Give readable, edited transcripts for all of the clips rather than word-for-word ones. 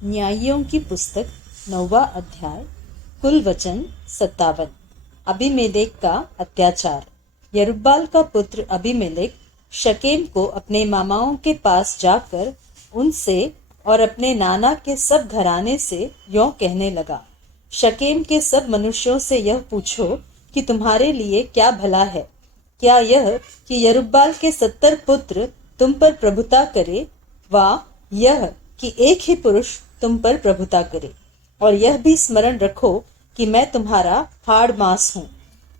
न्यायियों की पुस्तक 9वां अध्याय। कुल वचन 57। अबीमेलेक का अत्याचार। यरुब्बाल का पुत्र अबीमेलेक शकेम को अपने मामाओं के पास जाकर उनसे और अपने नाना के सब घराने से यों कहने लगा, शकेम के सब मनुष्यों से यह पूछो कि तुम्हारे लिए क्या भला है। क्या यह कि यरुब्बाल के 70 पुत्र तुम पर प्रभुता करे, वा यह कि एक ही पुरुष तुम पर प्रभुता करे। और यह भी स्मरण रखो कि मैं तुम्हारा हाड़ मांस हूँ।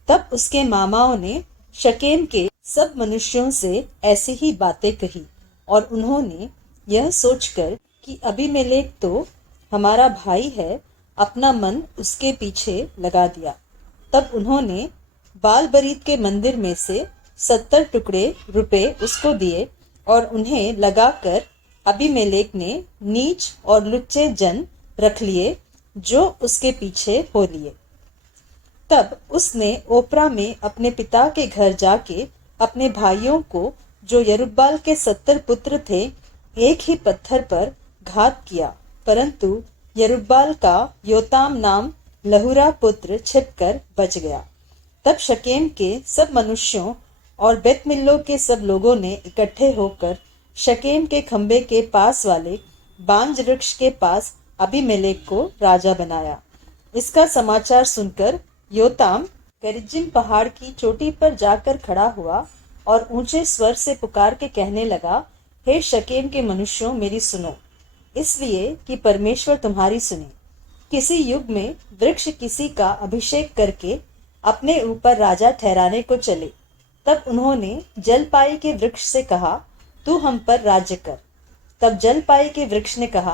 तब उसके मामाओं ने शकेम के सब मनुष्यों से ऐसी ही बातें कही, और उन्होंने यह सोचकर कि अबीमेलेक तो हमारा भाई है, अपना मन उसके पीछे लगा दिया। तब उन्होंने बाल-बरीत के मंदिर में से 70 टुकड़े रुपए उसको दिए, और उन्हें लगाकर अबीमेलेक ने नीच और लुच्चे जन रख लिए जो उसके पीछे हो लिए। तब उसने ओप्रा में अपने पिता के घर जाके अपने भाइयों को, जो यरुब्बाल के 70 पुत्र थे, एक ही पत्थर पर घात किया। परंतु यरुब्बाल का योताम नाम लहुरा पुत्र छिपकर बच गया। तब शकेम के सब मनुष्यों और बेतमिल्लो के सब लोगों ने इकट्ठे होकर शकेम के खंबे के पास वाले बांज वृक्ष के पास अबीमेलेक को राजा बनाया। इसका समाचार सुनकर योताम गरिज्जिम पहाड़ की चोटी पर जाकर खड़ा हुआ और ऊंचे स्वर से पुकार के कहने लगा, हे शकेम के मनुष्यों, मेरी सुनो, इसलिए कि परमेश्वर तुम्हारी सुने। किसी युग में वृक्ष किसी का अभिषेक करके अपने ऊपर राजा ठहराने को चले। तब उन्होंने जलपाई के वृक्ष से कहा, तू हम पर राज्य कर। तब जलपाई के वृक्ष ने कहा,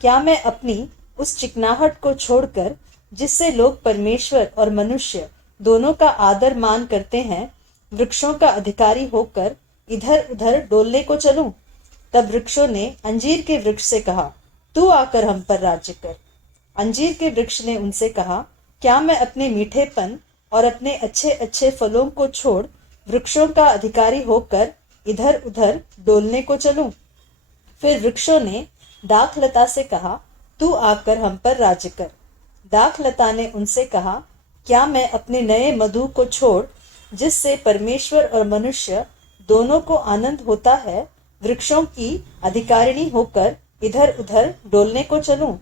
क्या मैं अपनी उस चिकनाहट को छोड़कर, जिससे लोग परमेश्वर और मनुष्य दोनों का आदर मान करते हैं, वृक्षों का अधिकारी होकर इधर उधर डोलने को चलूं? तब वृक्षों ने अंजीर के वृक्ष से कहा, तू आकर हम पर राज्य कर। अंजीर के वृक्ष ने उनसे कहा, क्या मैं अपने मीठेपन और अपने अच्छे अच्छे फलों को छोड़ वृक्षों का अधिकारी होकर इधर उधर डोलने को चलूं? फिर वृक्षों ने दाखलता से कहा, तू आकर हम पर राज्य कर। दाखलता ने उनसे कहा, क्या मैं अपने नए मधु को छोड़, जिससे परमेश्वर और मनुष्य दोनों को आनंद होता है, वृक्षों की अधिकारिणी होकर इधर उधर डोलने को चलूं?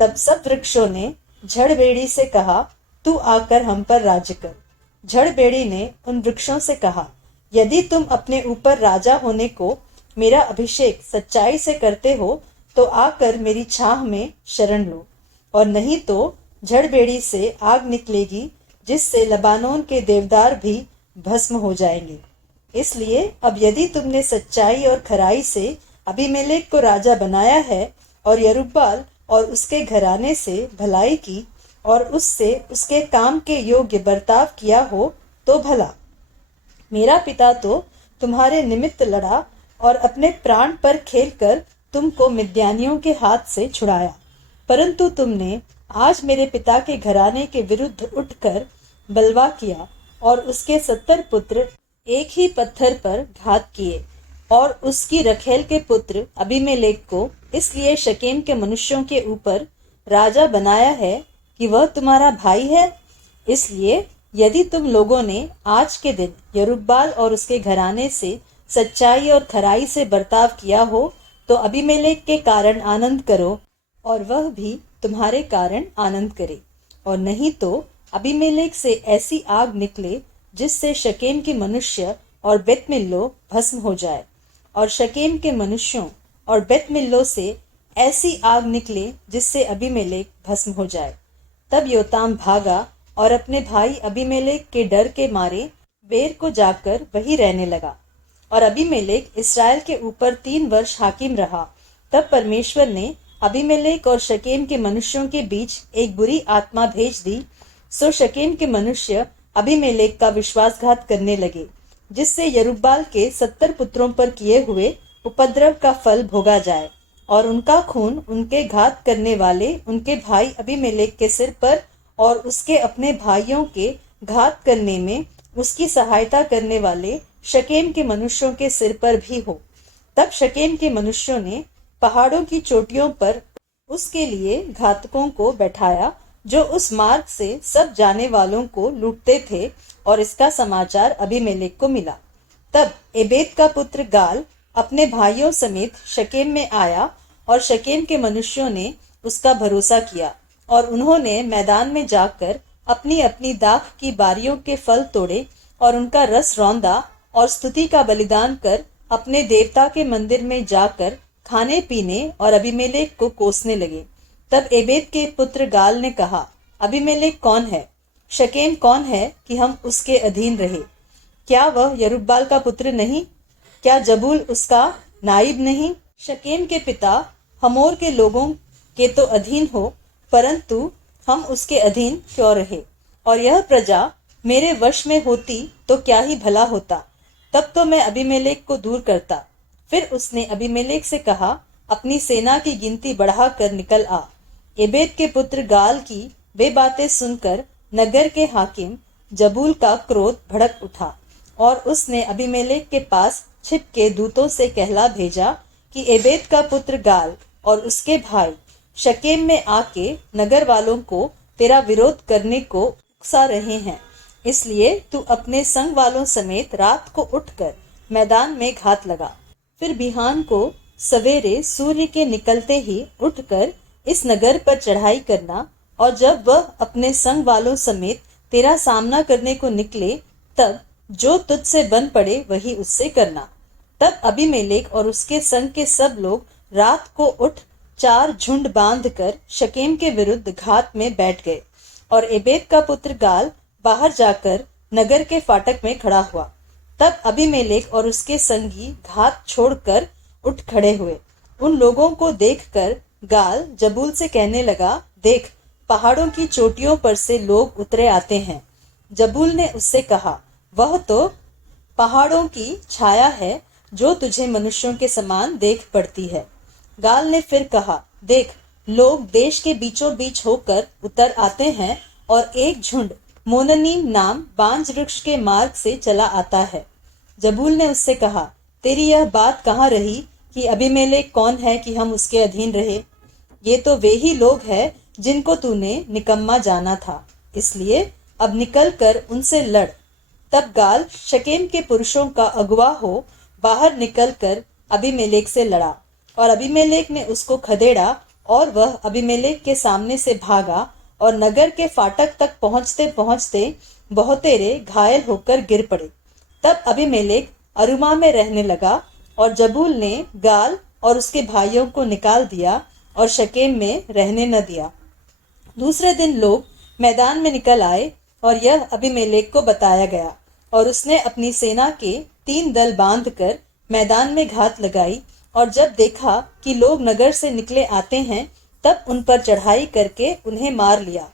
तब सब वृक्षों ने झड़बेड़ी से कहा, तू आकर हम पर राज्य कर। झड़बेड़ी ने उन वृक्षों से कहा, यदि तुम अपने ऊपर राजा होने को मेरा अभिषेक सच्चाई से करते हो, तो आकर मेरी छाह में शरण लो, और नहीं तो झड़बेड़ी से आग निकलेगी, जिससे लबानोन के देवदार भी भस्म हो जाएंगे। इसलिए अब यदि तुमने सच्चाई और खराई से अबीमेलेक को राजा बनाया है, और यरुब्बाल और उसके घराने से भलाई की, और उससे उसके काम के योग्य बर्ताव किया हो, तो भला। मेरा पिता तो तुम्हारे निमित्त लड़ा और अपने प्राण पर खेलकर तुमको मिद्यानियों के हाथ से छुड़ाया। परंतु तुमने आज मेरे पिता के घराने के विरुद्ध उठकर बलवा किया, और उसके 70 पुत्र एक ही पत्थर पर घात किए, और उसकी रखेल के पुत्र अबीमेलेक को इसलिए शकेम के मनुष्यों के ऊपर राजा बनाया है कि वह तुम्हारा भाई है। इसलिए यदि तुम लोगों ने आज के दिन यरुब्बाल और उसके घराने से सच्चाई और खराई से बर्ताव किया हो, तो अबीमेलेक के कारण आनंद करो, और वह भी तुम्हारे कारण आनंद करे। और नहीं तो अबीमेलेक से ऐसी आग निकले, जिससे शकेम के मनुष्य और बेतमिल्लो भस्म हो जाए, और शकेम के मनुष्यों और बेतमिल्लो से ऐसी आग निकले, जिससे अबीमेलेक भस्म हो जाए। तब योताम भागा और अपने भाई अबीमेलेक के डर के मारे बेर को जाकर वहीं रहने लगा। और अबीमेलेक इस्राएल के ऊपर 3 वर्ष हाकिम रहा। तब परमेश्वर ने अबीमेलेक और शकेम के मनुष्यों के बीच एक बुरी आत्मा भेज दी, सो शकेम के मनुष्य अबीमेलेक का विश्वासघात करने लगे, जिससे यरुब्बाल के 70 पुत्रों पर किए हुए उपद्रव का फल भोगा जाए, और उनका खून उनके घात करने वाले उनके भाई अबीमेलेक के सिर पर और उसके अपने भाइयों के घात करने में उसकी सहायता करने वाले शकेम के मनुष्यों के सिर पर भी हो। तब शकेम के मनुष्यों ने पहाड़ों की चोटियों पर उसके लिए घातकों को बैठाया जो उस मार्ग से सब जाने वालों को लूटते थे, और इसका समाचार अबीमेलेक को मिला। तब एबेद का पुत्र गाल अपने भाइयों समेत शकेम में आया, और शकेम के मनुष्यों ने उसका भरोसा किया, और उन्होंने मैदान में जाकर अपनी अपनी दाख की बारियों के फल तोड़े और उनका रस रौंदा, और स्तुति का बलिदान कर अपने देवता के मंदिर में जाकर खाने पीने और अबीमेलेक को कोसने लगे। तब एबेद के पुत्र गाल ने कहा, अबीमेलेक कौन है? शकेम कौन है कि हम उसके अधीन रहे? क्या वह यरुब्बाल का पुत्र नहीं? क्या जबूल उसका नाइब नहीं? शकेम के पिता हमोर के लोगों के तो अधीन हो, परंतु हम उसके अधीन क्यों रहे? और यह प्रजा मेरे वश में होती तो क्या ही भला होता, तब तो मैं अबीमेलेक को दूर करता। फिर उसने अबीमेलेक से कहा, अपनी सेना की गिनती बढ़ा कर निकल आ। एबेद के पुत्र गाल की वे बातें सुनकर नगर के हाकिम जबूल का क्रोध भड़क उठा, और उसने अबीमेलेक के पास छिप के दूतों से कहला भेजा कि एबेद का पुत्र गाल और उसके भाई शकेम में आके नगर वालों को तेरा विरोध करने को उकसा रहे हैं, इसलिए तू अपने संग वालों समेत रात को उठकर मैदान में घात लगा। फिर बिहान को सवेरे सूर्य के निकलते ही उठकर इस नगर पर चढ़ाई करना, और जब वह अपने संग वालों समेत तेरा सामना करने को निकले, तब जो तुझसे बन पड़े वही उससे करना। तब अबीमेलेक और उसके संग के सब लोग रात को उठ 4 झुंड बांधकर शकेम के विरुद्ध घात में बैठ गए, और एबेद का पुत्र गाल बाहर जाकर नगर के फाटक में खड़ा हुआ। तब अबीमेलेक और उसके संगी घात छोड़कर उठ खड़े हुए। उन लोगों को देखकर गाल जबूल से कहने लगा, देख, पहाड़ों की चोटियों पर से लोग उतरे आते हैं। जबूल ने उससे कहा, वह तो पहाड़ों की छाया है जो तुझे मनुष्यों के समान देख पड़ती है। गाल ने फिर कहा, देख, लोग देश के बीचों बीच होकर उतर आते हैं, और एक झुंड मोननीम नाम बांज वृक्ष के मार्ग से चला आता है। जबूल ने उससे कहा, तेरी यह बात कहाँ रही कि अबीमेलेक कौन है कि हम उसके अधीन रहे? ये तो वे ही लोग हैं जिनको तूने निकम्मा जाना था, इसलिए अब निकल कर उनसे लड़। तब गाल शकेम के पुरुषों का अगुवा हो बाहर निकल कर अबीमेलेक से लड़ा, और अबीमेलेक ने उसको खदेड़ा, और वह अबीमेलेक के सामने से भागा, और नगर के फाटक तक पहुंचते पहुंचते बहुतेरे घायल होकर गिर पड़े। तब अबीमेलेक अरुमा में रहने लगा, और जबूल ने गाल और उसके भाइयों को निकाल दिया और शकेम में रहने न दिया। दूसरे दिन लोग मैदान में निकल आए, और यह अबीमेलेक को बताया गया, और उसने अपनी सेना के 3 दल बांधकर मैदान में घात लगाई, और जब देखा कि लोग नगर से निकले आते हैं, तब उन पर चढ़ाई करके उन्हें मार लिया।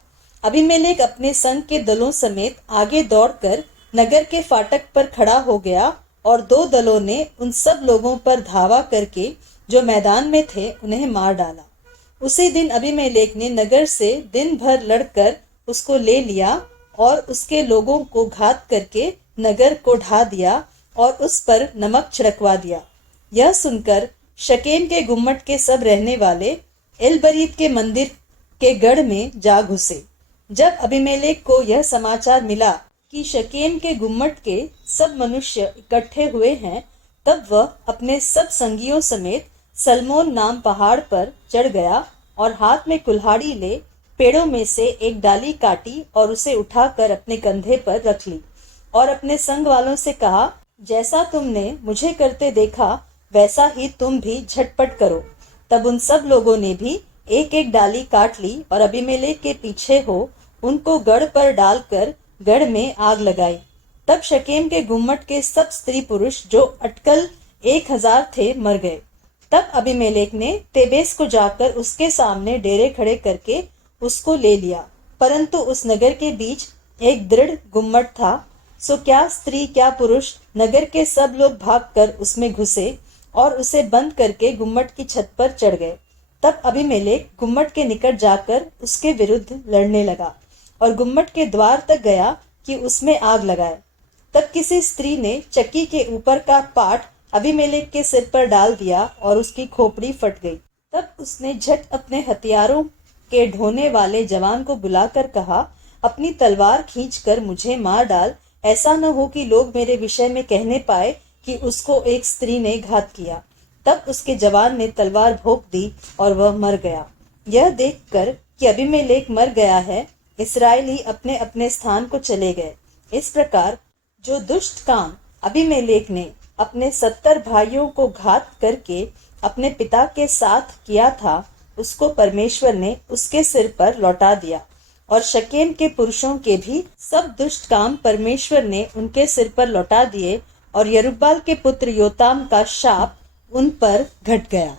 अबीमेलेक अपने संग के दलों समेत आगे दौड़कर नगर के फाटक पर खड़ा हो गया, और 2 दलों ने उन सब लोगों पर धावा करके जो मैदान में थे उन्हें मार डाला। उसी दिन अबीमेलेक ने नगर से दिन भर लड़कर उसको ले लिया, और उसके लोगों को घात करके नगर को ढा दिया और उस पर नमक छिड़कवा दिया। यह सुनकर शकेम के गुम्मट के सब रहने वाले एलबरीत के मंदिर के गढ़ में जा घुसे। जब अबीमेलेक को यह समाचार मिला कि शकेम के गुम्मट के सब मनुष्य इकट्ठे हुए हैं, तब वह अपने सब संगियों समेत सलमोन नाम पहाड़ पर चढ़ गया, और हाथ में कुल्हाड़ी ले पेड़ों में से एक डाली काटी और उसे उठाकर अपने कंधे पर रख ली, और अपने संग वालों से कहा, जैसा तुमने मुझे करते देखा वैसा ही तुम भी झटपट करो। तब उन सब लोगों ने भी एक एक डाली काट ली, और अबीमेलेक के पीछे हो उनको गढ़ पर डालकर गढ़ में आग लगाई। तब शकेम के गुम्मट के सब स्त्री पुरुष जो अटकल 1000 थे मर गए। तब अबीमेलेक ने तेबेस को जाकर उसके सामने डेरे खड़े करके उसको ले लिया, परंतु उस नगर के बीच एक दृढ़ गुम्मट था, सो क्या स्त्री क्या पुरुष नगर के सब लोग भागकर उसमें घुसे और उसे बंद करके गुम्मट की छत पर चढ़ गए। तब अबीमेलेक गुम्मट के निकट जाकर उसके विरुद्ध लड़ने लगा और गुम्मट के द्वार तक गया कि उसमें आग लगाए। तब किसी स्त्री ने चक्की के ऊपर का पाट अबीमेलेक के सिर पर डाल दिया और उसकी खोपड़ी फट गई। तब उसने झट अपने हथियारों के ढोने वाले जवान को बुलाकर कहा, अपनी तलवार खींचकर मुझे मार डाल, ऐसा न हो कि लोग मेरे विषय में कहने पाए कि उसको एक स्त्री ने घात किया। तब उसके जवान ने तलवार भोंक दी और वह मर गया। यह देखकर कि अबीमेलेक मर गया है, इस्राएली अपने अपने स्थान को चले गए। इस प्रकार जो दुष्ट काम अबीमेलेक ने अपने 70 भाइयों को घात करके अपने पिता के साथ किया था, उसको परमेश्वर ने उसके सिर पर लौटा दिया, और शकेम के पुरुषों के भी सब दुष्ट काम परमेश्वर ने उनके सिर पर लौटा दिए, और यरूब्बाल के पुत्र योताम का शाप उन पर घट गया।